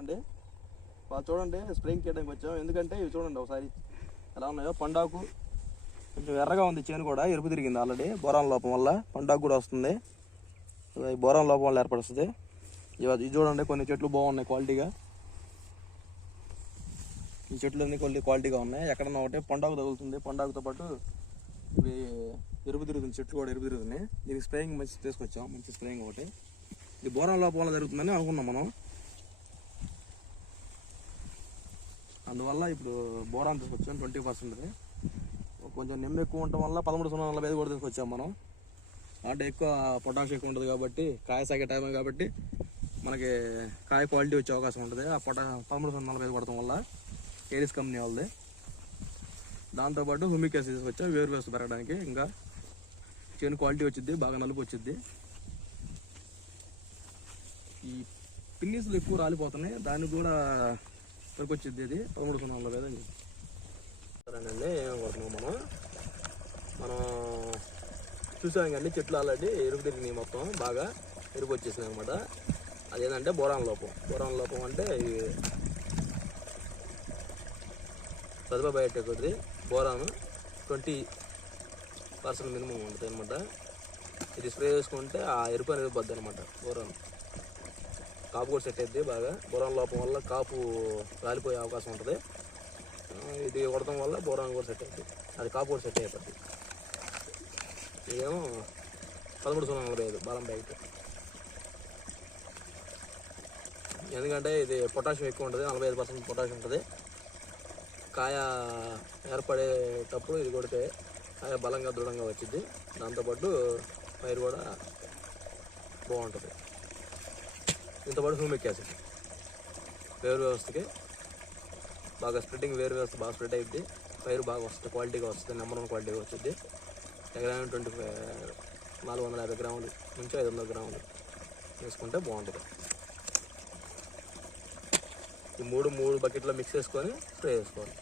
అండి చూడండి స్ప్రేయింగ్ చేయడానికి వచ్చాం. ఎందుకంటే ఇవి చూడండి ఒకసారి ఎలా ఉన్నాయో. పండాకు కొంచెం ఎర్రగా ఉంది, చేను కూడా ఎరుపు తిరిగింది ఆల్రెడీ. బోరాన్ లోపం వల్ల పండాకు కూడా వస్తుంది. బోరాన్ లోపం వల్ల ఏర్పడుతుంది. ఇది చూడండి, కొన్ని చెట్లు బాగున్నాయి క్వాలిటీగా. ఈ చెట్లు అన్ని కొన్ని క్వాలిటీగా ఉన్నాయి. ఎక్కడన్నా ఒకటి పండాకు తగులుతుంది. పండాకుతో పాటు ఇవి ఎరుపు తిరుగుతుంది, చెట్లు కూడా ఎరుపు తిరుగుతున్నాయి. దీనికి స్ప్రేయింగ్ మంచి తీసుకొచ్చాం, మంచి స్ప్రేయింగ్ ఒకటి. ఇది బోరాన్ లోపం వల్ల జరుగుతుందని అనుకున్నాం మనం. అందువల్ల ఇప్పుడు బోరాన్ తీసుకొచ్చాం 20%. కొంచెం నిమ్మ ఎక్కువ ఉండటం వల్ల 13.45 కూడా తీసుకొచ్చాం మనం. అంటే ఎక్కువ పొటాష్ ఎక్కువ ఉంటుంది కాబట్టి, కాయ సాగే టైం కాబట్టి మనకి కాయ క్వాలిటీ వచ్చే అవకాశం ఉంటుంది. ఆ 13.45 కొడటం వల్ల ఏరిస్ కంపెనీ వాళ్ళది. దాంతోపాటు హ్యూమిక్ యాసిడ్ తీసుకొచ్చాం వేరు వ్యవస్థ పెరగడానికి. ఇంకా చేను క్వాలిటీ వచ్చింది, బాగా నలుపు వచ్చింది. ఈ పిన్నిస్లు ఎక్కువ రాలిపోతున్నాయి, దానికి కూడా పనికొచ్చింది. ఇది 13.45 అని సరేనండి. ఏమేమి కొడుతున్నాం మనం చూసాం కానీ చెట్లు ఆల్రెడీ ఎరుపు తిరిగినాయి, మొత్తం బాగా ఎరుపు వచ్చేసినాయి అనమాట. అదేంటంటే బోరాన్ లోపం. బోరాన్ లోపం అంటే ఇవి ప్రతిభ బయోటెక్ ఒకటి బోరాన్ 20% మినిమం ఉంటుంది అనమాట. ఇది స్ప్రే చేసుకుంటే ఆ ఎరుపు అనేది పోద్ది అనమాట. బోరాన్ కాపు కూడా సెట్ అవుతుంది బాగా. బోరాన్ లోపం వల్ల కాపు రాలిపోయే అవకాశం ఉంటుంది. ఇది కొడటం వల్ల బోరాన్ కూడా సెట్ అవుతుంది, అది కాపు కూడా సెట్ అయిపోద్ది. ఇదేమో 13.45 బాలం ప్యాకెట్. ఎందుకంటే ఇది పొటాషియం ఎక్కువ ఉంటుంది, 45% పొటాషియం ఉంటుంది. కాయ ఏర్పడేటప్పుడు ఇది కొడితే కాయ బలంగా దృఢంగా వచ్చింది. దాంతోపాటు పైరు కూడా బాగుంటుంది. దీంతోపాటు హ్యూమిక్ యాసిడ్ వేరు వ్యవస్థకి బాగా స్ప్రెడ్డింగ్, వేరు వ్యవస్థ బాగా స్ప్రెడ్ అయ్యింది. పైరు బాగా వస్తుంది, క్వాలిటీగా వస్తుంది, నెంబర్ 1 క్వాలిటీగా వచ్చింది. ఎకరానికి 450 గ్రాములు నుంచి 500 గ్రాములు వేసుకుంటే బాగుంటుంది. ఈ 3 బకెట్లో మిక్స్ చేసుకొని స్ప్రే చేసుకోవాలి.